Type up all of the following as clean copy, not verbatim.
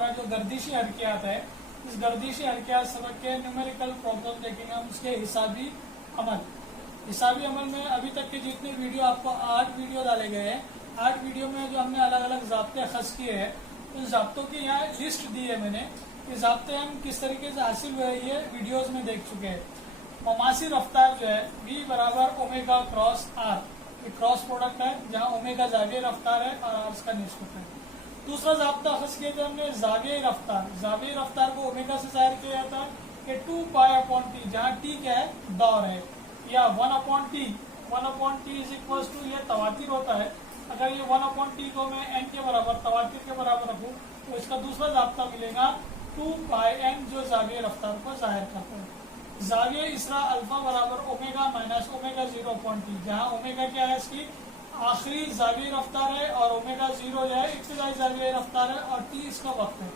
हमारा जो गर्दिशी हरकियात है, इस गर्दिशी हरकियात सबक के न्यूमेरिकल प्रॉब्लम देखेंगे हम, उसके हिसाबी अमल में अभी तक के जितने वीडियो, आपको 8 वीडियो डाले गए हैं, 8 वीडियो में जो हमने अलग अलग जाब्ते खस किए हैं, उन जाब्तों की यहाँ लिस्ट दी है मैंने। ये जाब्ते हम किस तरीके से हासिल हुए ये वीडियोस में देख चुके हैं। ममासी रफ्तार जो है V बराबर ओमेगा क्रॉस R, ये क्रॉस प्रोडक्ट है जहाँ ओमेगा जाविये रफ्तार है और R उसका निस्बत है। दूसरा जाब्ता खस किया था हमने जाविये रफ्तार को ओमेगा से जाहिर किया जाता है कि 2π/t, जहाँ t क्या है, दौर है, या 1/t इज इक्वल टू, ये तवातिर होता है। अगर ये 1/t को मैं n के बराबर, तवातिर के बराबर रखूँ तो इसका दूसरा जाब्ता मिलेगा 2πn, जो जाविये रफ्तार को जाहिर करता है। जाविये इसरा अल्फा बराबर ओमेगा माइनस ओमेगा 0.t, जहाँ ओमेगा क्या है, इसकी आखिरी जाविये रफ्तार है और ओमेगा 0 जो है इब्तिदाई जाविये रफ्तार है और t इसका वक्त है।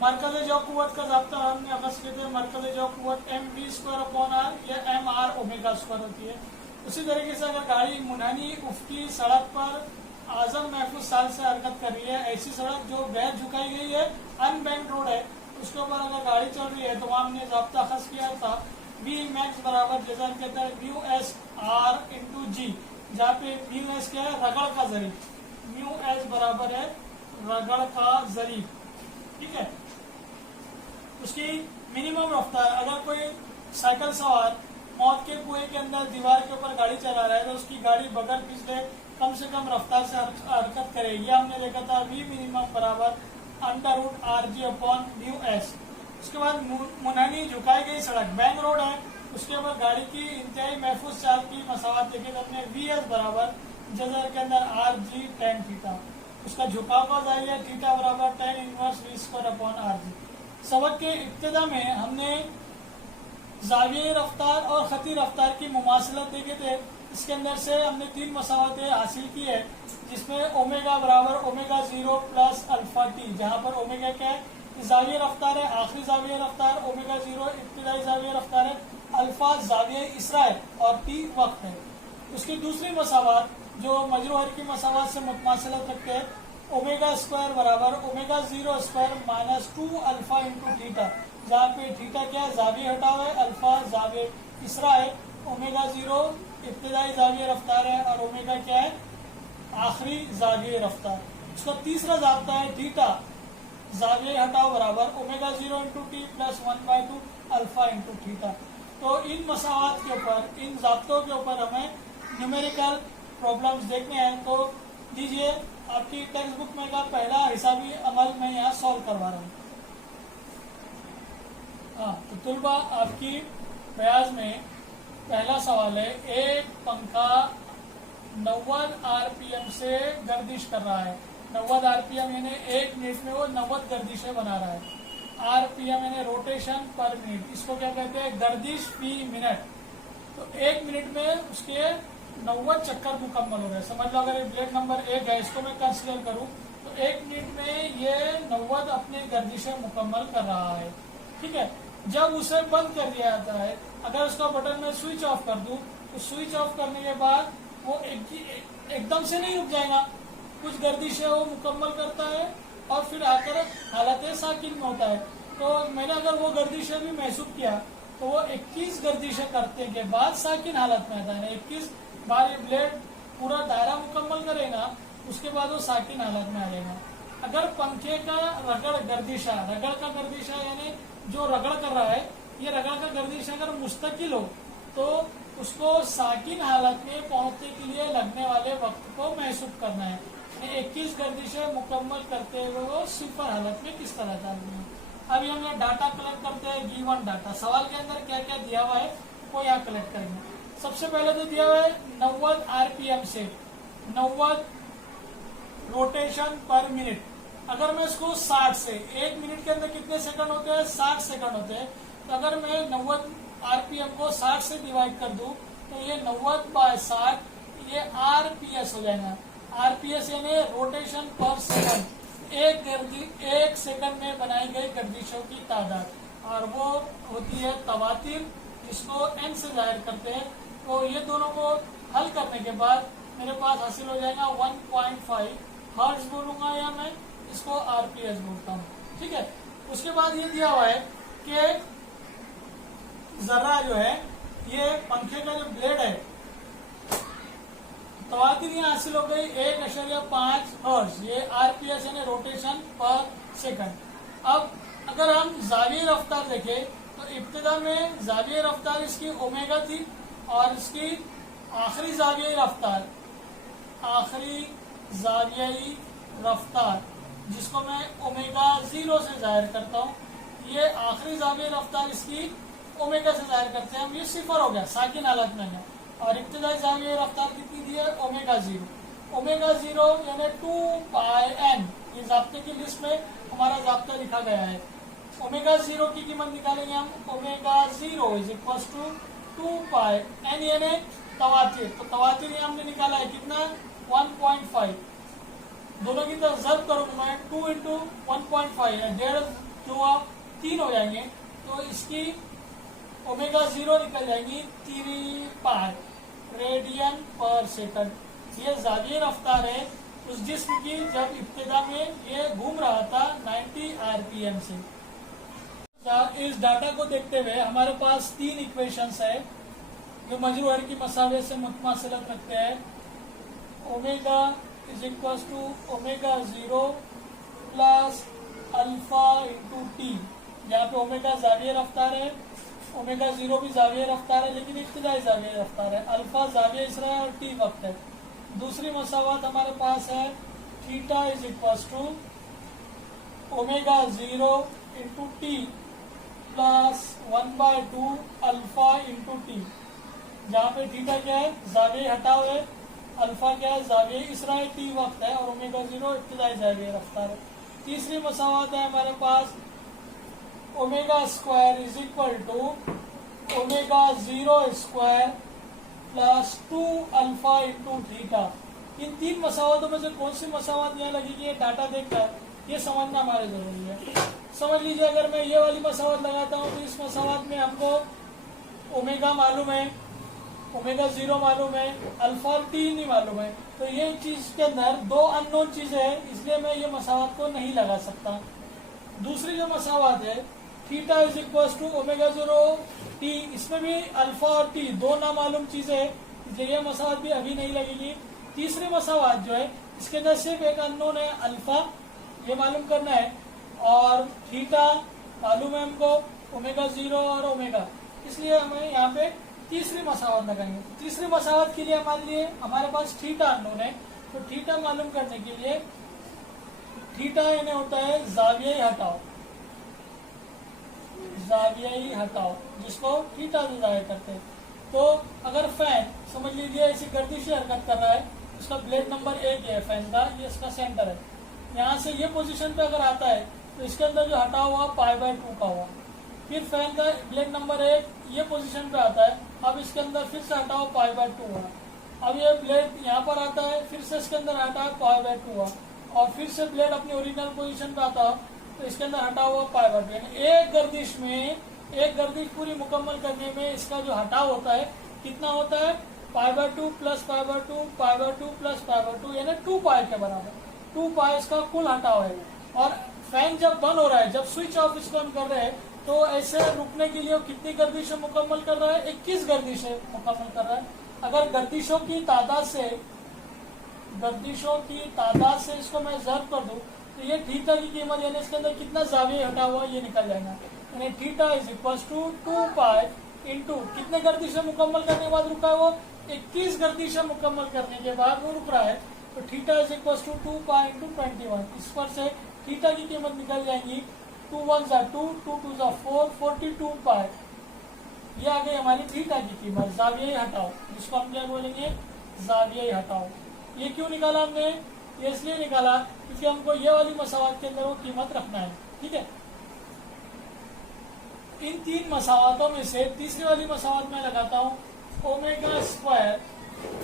मरकज जो कुव्वत का जाब्ता हमने अखज़ किए थे, मरकज जो कुव्वत mv²/r या mr ओमेगा स्क्वायर होती है। उसी तरीके से अगर गाड़ी मुनहनी उफ़की सड़क पर आजम महफूज साल से हरकत कर रही है, ऐसी सड़क जो बेहद झुकाई गई है, अनबैंक्ड रोड है, उसके ऊपर अगर गाड़ी चल रही है तो वहाँ हमने जाब्ता खस किया था V मैक्स बराबर, जैसा हम कहते हैं म्यू एस R इंटू जी, जहाँ पे म्यू एस क्या है, रगड़ का जरीब, म्यू एस बराबर है रगड़ का जरीब, ठीक है। उसकी मिनिमम रफ्तार, अगर कोई साइकिल सवार मौत के कुएं के अंदर दीवार के ऊपर गाड़ी चला रहा है तो उसकी गाड़ी बगल पिछले कम से कम रफ्तार से हरकत करेगी। हमने देखा था V मिनिमम बराबर √RG/μs। उसके बाद मुनहनी झुकाई गई सड़क, बैंक रोड है, उसके ऊपर गाड़ी की इंतहाई महफूज चाल की मसावत देखी तो हमने VS बराबर जजर के अंदर RG tan थीटा, उसका झुकाव का जाहिर थीटा बराबर tan इनवर्स V²/RG। सबक के इब्तिदा में हमने जाविये रफ्तार और खती रफ्तार की मुमासलत देखे थे। इसके अंदर से हमने 3 मसावतें हासिल की है, जिसमें ओमेगा बराबर ओमेगा 0 प्लस अल्फा t, जहाँ पर ओमेगा क्या है, जाविये रफ्तार है, आखिरी जाविये रफ्तार, ओमेगा 0 इब्तिदाई जाविये रफ्तार है, अल्फा जाविये इसरा है और t वक्त है। उसकी दूसरी मसावत जो मजरूहर की मसावत से मुतमासिलत रखते हैं, ओमेगा स्क्वायर बराबर omega 0 square minus 2 alpha into theta, जहाँ पे थीटा क्या है, जाविये हटाव है, अल्फा जाविये इसरा है, ओमेगा 0 इब्तिदाई जाविये रफ्तार है और ओमेगा क्या है, आखिरी जाविये रफ्तार। उसका तीसरा जाब्ता है थीटा जाविये हटाव बराबर omega 0 into T plus 1/2 alpha into theta. तो इन मसावत के ऊपर, इन जाब्तों के ऊपर हमें न्यूमेरिकल प्रॉब्लम्स देखने हैं। तो दीजिए, आपकी टेक्स्ट बुक में का पहला हिसाबी अमल मैं यहाँ सॉल्व करवा रहा हूँ। तो तुलबा, आपकी बयाज में पहला सवाल है, एक पंखा 90 RPM से गर्दिश कर रहा है। 90 RPM यानी 1 मिनट में वो 90 गर्दिशें बना रहा है। RPM यानी रोटेशन पर मिनट, इसको क्या कहते हैं, गर्दिश फी मिनट। तो 1 मिनट में उसके 90 चक्कर मुकम्मल हो रहे हैं। समझ लो, अगर ब्लेड नंबर 1 है, इसको मैं कंसीडर करूं तो 1 मिनट में ये 90 अपनी गर्दिशें मुकम्मल कर रहा है, ठीक है। जब उसे बंद कर दिया जाता है, अगर उसका बटन मैं स्विच ऑफ कर दूं तो स्विच ऑफ करने के बाद वो एकदम से नहीं रुक जाएगा, कुछ गर्दिशें वो मुकम्मल करता है और फिर आकर हालत साकिन में होता है। तो मैंने अगर वो गर्दिशें भी महसूस किया तो वो 21 गर्दिशें करने के बाद साकिन हालत में आता है। 21 बार ये ब्लेड पूरा दायरा मुकम्मल करेगा, उसके बाद वो साकिन हालत में आ जाएगा। अगर पंखे का रगड़ का गर्दिशा यानी जो रगड़ कर रहा है, ये रगड़ का गर्दिश अगर मुस्तकिल हो तो उसको साकिन हालत में पहुंचने के लिए लगने वाले वक्त को महसूस करना है। 21 गर्दिशें मुकम्मल करते हुए वो 0 हालत में किस तरह जाती है। अभी हम यहाँ डाटा कलेक्ट करते हैं, गिवन डाटा। सवाल के अंदर क्या क्या दिया हुआ है वो यहाँ कलेक्ट करेंगे। सबसे पहले तो दिया हुआ है 90 RPM से 90 रोटेशन पर मिनट। अगर मैं इसको 60 से, 1 मिनट के अंदर कितने सेकंड होते हैं, 60 सेकंड होते हैं। तो अगर मैं 90 RPM को 60 से डिवाइड कर दूं तो ये 90/60 ये RPS हो जाएगा। RPS यानी रोटेशन पर सेकंड, एक सेकंड में बनाई गई गर्दिशों की तादाद, और वो होती है तवातिर, जिसको n से जाहिर करते हैं। तो ये दोनों को हल करने के बाद मेरे पास हासिल हो जाएगा 1.5 हर्ट्ज बोलूंगा या मैं इसको RPS बोलता हूँ। ठीक है। उसके बाद ये दिया हुआ है कि जरा जो है ये पंखे का जो ब्लेड है तवातीर हासिल हो गई 1.5 हर्ट्ज, ये आरपीएस यानी रोटेशन पर सेकंड। अब अगर हम जाविये रफ्तार देखें तो इब्तिदा में जाविये रफ्तार इसकी ओमेगा थी और इसकी आखिरी जाविये रफ्तार जिसको मैं ओमेगा 0 से जाहिर करता हूँ, ये आखिरी जाविये रफ्तार इसकी ओमेगा से जाहिर करते हैं हम, ये सिफर हो गया, साकिन हालत में है। और इब्तिदाई जाविये रफ्तार कितनी दी है? ओमेगा 0। ओमेगा 0 यानी 2πn, ये जाब्ते की लिस्ट में हमारा जाब्ता लिखा गया है। ओमेगा 0 की कीमत निकालेंगे हम, omega 0 is equal to 2πn यानी तवातीर, तो तवातीर ये हमने निकाला है कितना? 1.5। दोनों की तरफ जब्त करूंगा मैं, 2 इंटू 1.5 है, 1.5 जो 3 हो जाएंगे, तो इसकी ओमेगा 0 निकल जाएगी 3π रेडियन पर सेकंड। ये जाविये रफ्तार है उस जिस्म की जब इब्तिदा में ये घूम रहा था 90 आरपीएम से। इस डाटा को देखते हुए हमारे पास 3 इक्वेशंस है जो मजरूहर की मसावे से मुतमासिलत रखते हैं। Omega is equal to omega 0 plus alpha into T. यहाँ पे ओमेगा जाविये रफ्तार है, ओमेगा 0 भी जाविये रफ्तार है लेकिन इब्तिदाई जाविये रफ्तार है, अल्फा जाविये इसरा है और टी वक्त है। दूसरी मसावत हमारे पास है theta is equal to omega 0 into T plus 1/2 alpha into T, जहाँ पे थीटा क्या है? जाविये हटाव है, अल्फा क्या है? जाविये इसरा है, टी वक्त है और ओमेगा 0 इब्तिदाई जाविये रफ्तार है। तीसरी मसावत है हमारे पास omega square is equal to omega 0 square plus 2 alpha into theta. इन 3 मसावतों में से कौन सी मसावत यहाँ लगेगी ये डाटा देखकर ये समझना हमारे जरूरी है। समझ लीजिए अगर मैं ये वाली मसावत लगाता हूँ तो इस मसावत में हमको ओमेगा मालूम है, ओमेगा 0 मालूम है, अल्फा और टी नहीं मालूम है, तो ये चीज के अंदर 2 अननोन चीजें है, इसलिए मैं ये मसावत को नहीं लगा सकता। दूसरी जो मसावत है theta is equal to omega 0 T, इसमें भी अल्फा और टी 2 नामालूम चीजें है, इसलिए ये मसावत भी अभी नहीं लगेगी। तीसरी मसावत जो है इसके अंदर सिर्फ एक अननोन है अल्फा, ये मालूम करना है, और थीटा मालूम है हमको, ओमेगा 0 और ओमेगा, इसलिए हमें यहाँ पे तीसरी मसावत लगाएंगे। तीसरी मसावत के लिए हमारे पास थीटा अननोन है, तो थीटा मालूम करने के लिए थीटा यानी होता है जाविये हटाओ, जिसको थीटा से जाहिर करते हैं। तो अगर फैन समझ लीजिए ऐसी गर्दिशी हरकत कर रहा है, उसका ब्लेड नंबर 1 है फैन का, ये इसका सेंटर है, यहाँ से ये पोजीशन पे अगर आता है तो इसके अंदर जो हटा हुआ π/2 का हुआ, फिर फैन का ब्लेड नंबर 1 ये पोजीशन पे आता है, अब इसके अंदर फिर से हटा हुआ π/2 हुआ, अब ये ब्लेड यहाँ पर आता है, फिर से इसके अंदर हटा है π/2 हुआ, और फिर से ब्लेड अपनी ओरिजिनल पोजीशन पे आता है तो इसके अंदर हटा हुआ π/2, यानी एक गर्दिश पूरी मुकम्मल करने में इसका जो हटाव होता है कितना होता है? π/2 प्लस π/2 π/2 प्लस π/2 यानी 2π के बराबर। 2π इसका कुल हटाव है। और फैन जब बंद हो रहा है, जब स्विच ऑफ इसको हम कर रहे हैं, तो ऐसे रुकने के लिए वो कितनी गर्दिशें मुकम्मल कर रहा है? 21 गर्दिशें मुकम्मल कर रहा है। अगर गर्दिशों की तादाद से इसको मैं जर्ब कर दूं तो ये थीटा की कीमत यानी इसके अंदर कितना जाविये हटा हुआ ये निकल जाएगा, यानी theta is equal to 2π into कितने गर्दिशें मुकम्मल करने के बाद रुका है वो? 21 गर्दिशें मुकम्मल करने के बाद वो रुक रहा है, तो theta is equal to 2π into 21। इस पर से थीटा की कीमत निकल जाएगी 2 1 2 2 2 4 42π। ये आ गई हमारी थीटा की कीमत, जाविये हटाओ, जिसको हम क्या बोलेंगे? जाविये हटाओ। ये क्यों निकाला हमने? ये इसलिए निकाला क्योंकि हमको ये वाली मसावत के अंदर वो कीमत रखना है। ठीक है, इन 3 मसावतों में से तीसरी वाली मसावत में लगाता हूँ omega square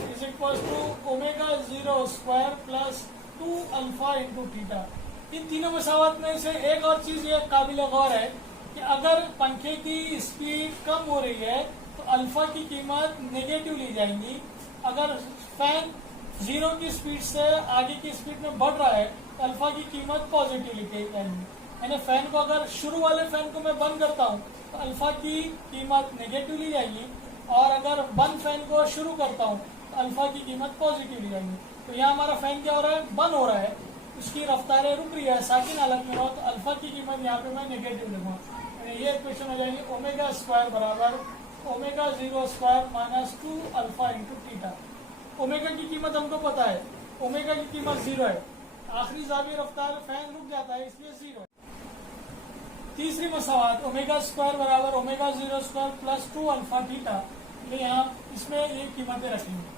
is equal to omega 0 square plus 2 alpha into theta. इन तीनों मसावत में से एक और चीज ये काबिल गौर है कि अगर पंखे की स्पीड कम हो रही है तो अल्फा की कीमत नेगेटिव ली जाएगी, अगर फैन 0 की स्पीड से आगे की स्पीड में बढ़ रहा है तो अल्फा की कीमत पॉजिटिव लिखी जाएगी। यानी फैन को अगर शुरू वाले फैन को मैं बंद करता हूँ तो अल्फा की कीमत नेगेटिवली जाएगी, और अगर बंद फैन को शुरू करता हूँ तो अल्फा की कीमत पॉजिटिवली जाएगी। तो यहाँ हमारा फैन क्या हो रहा है, बंद हो रहा है, उसकी रफ्तारें रुक रही है, साकिन हालत में हो, तो अल्फा की कीमत यहाँ पे मैं नेगेटिव लूंगा। ये इक्वेशन हो जाएगी ओमेगा स्क्वायर बराबर omega 0 square minus 2 alpha into theta. Omega की कीमत हमको पता है, ओमेगा की कीमत 0 है, आखिरी जावी रफ्तार फैन रुक जाता है इसलिए 0 है। तीसरी मसावात ओमेगा स्क्वायर बराबर omega 0 square plus 2 alpha theta. ये यहाँ इसमें ये कीमतें रखेंगे।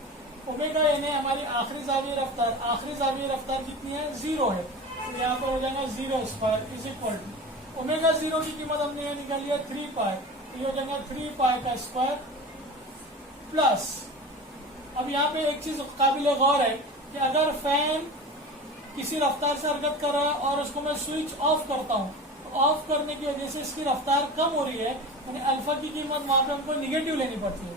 ओमेगा यानी हमारी आखिरी जावी रफ्तार कितनी है, 0 है, तो यहाँ पर हो जाएगा 0 square is equal to omega 0 की कीमत हमने यहाँ निकाली है 3 पाई, तो ये हो जाएगा 3 पाई का स्क्वायर प्लस। अब यहाँ पे एक चीज काबिल गौर है कि अगर फैन किसी रफ्तार से हरकत कर रहा है और उसको मैं स्विच ऑफ करता हूँ, तो ऑफ करने की वजह से इसकी रफ्तार कम हो रही है, यानी अल्फा की कीमत वहां पे हमको निगेटिव लेनी पड़ती है।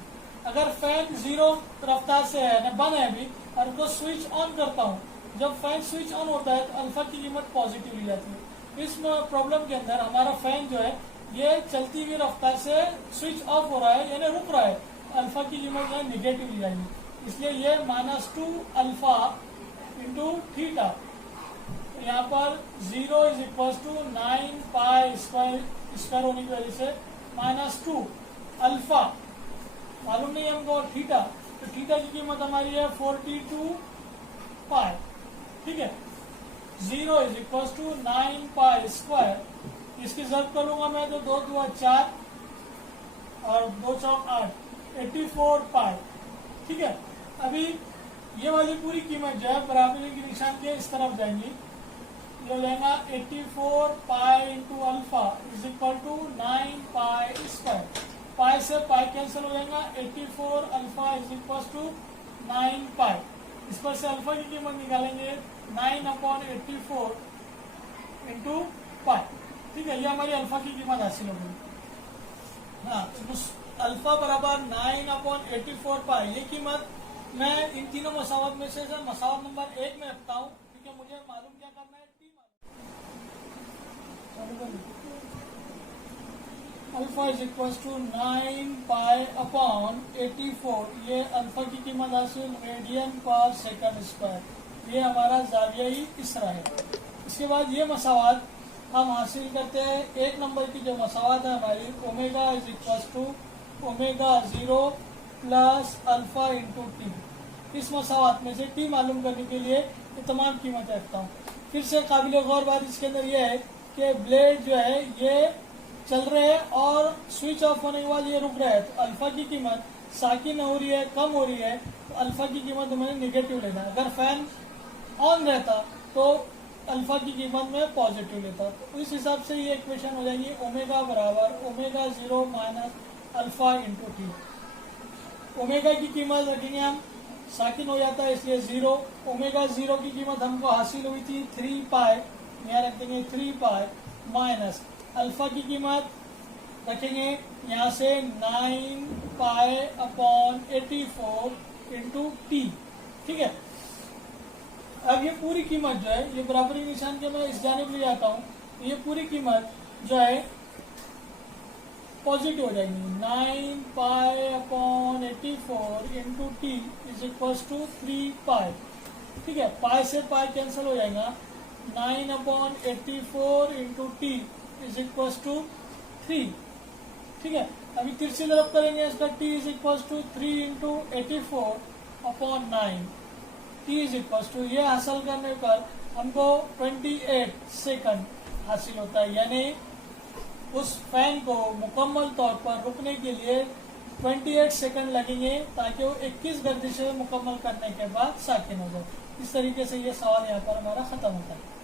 अगर फैन 0 रफ्तार से है ना, बंद है अभी, और उसको स्विच ऑन करता हूँ, जब फैन स्विच ऑन होता है तो अल्फा की कीमत पॉजिटिव ली जाती है। इस प्रॉब्लम के अंदर हमारा फैन जो है ये चलती हुई रफ्तार से स्विच ऑफ हो रहा है, यानी रुक रहा है, तो अल्फा की कीमत जो है निगेटिव ली जाएगी, इसलिए ये -2 अल्फा इंटू थीटा। तो यहाँ पर 0 is equal to 9 pi square होने की वजह से -2 अल्फा मालूम नहीं हमको थीटा, तो थीटा की कीमत हमारी है 42 पाई। ठीक है, 0 is equal to 9 pi square, इसकी जरूरत करूंगा मैं तो 2 2 4 और 2 4 8, 84 पाई। ठीक है, अभी ये वाली पूरी कीमत जो है बराबरी के निशान के इस तरफ जाएंगी, ये हो जाएगा 84 pi into alpha is equal to 9 pi square. Pi से पाई कैंसिल हो जाएगा, 84 alpha is equal to 9 pi. इस पर से अल्फा की कीमत निकालेंगे 9/84 इंटू पाई। ठीक है, ये हमारी अल्फा की कीमत हासिल हो गई। हाँ, अल्फा बराबर 9/84 पाई, ये कीमत मैं इन तीनों मसावत में से मसावत नंबर 1 में रखता हूँ, क्योंकि मुझे मालूम क्या करना है, alpha is equal to 9 pi upon 84, ये अल्फा की कीमत हासिल रेडियन पर सेकंड स्क्वायर, ये हमारा जावियाई इसरा है। इसके बाद ये मसावत हम हासिल करते हैं, 1 नंबर की जो मसावत है हमारी omega is equal to omega 0 plus alpha into T. इस मसावत में से टी मालूम करने के लिए ये तमाम कीमतें रखता हूँ। फिर से काबिल गौर बात इसके अंदर यह है कि ब्लेड जो है ये चल रहे हैं और स्विच ऑफ होने के बाद ये रुक रहा है, तो अल्फा की कीमत साकिन हो रही है, कम हो रही है, तो अल्फा की कीमत हमें नेगेटिव लेना है। अगर फैन ऑन रहता तो अल्फा की कीमत में पॉजिटिव लेता, तो इस हिसाब से ये इक्वेशन हो जाएगी ओमेगा बराबर omega 0 minus alpha into T. Omega की कीमत रखेंगे हम, साकिन हो जाता है इसलिए 0। ओमेगा 0 की कीमत हमको हासिल हुई थी 3 पाई, यहाँ रख देंगे 3 पाई माइनस अल्फा की कीमत रखेंगे यहाँ से 9 पाई अपॉन 84 इंटू टी। ठीक है, अब ये पूरी कीमत जो है ये बराबरी निशान के मैं इस जानिब ले जाता हूँ, ये पूरी कीमत जो है पॉजिटिव हो जाएगी, 9 pi upon 84 into T is equal to 3 pi. ठीक है, पाई से पाई कैंसिल हो जाएगा, 9/84 into T is equal to 3। ठीक है, अभी तिरछी तरफ करेंगे इसका, T is equal to 3 into 84/9, T is equal to, ये हासिल करने पर हमको 28 सेकंड हासिल होता है, यानी उस फैन को मुकम्मल तौर पर रुकने के लिए 28 सेकंड लगेंगे ताकि वो 21 गर्दिशें मुकम्मल करने के बाद साकिन हो जाए। इस तरीके से ये सवाल यहाँ पर हमारा खत्म होता है।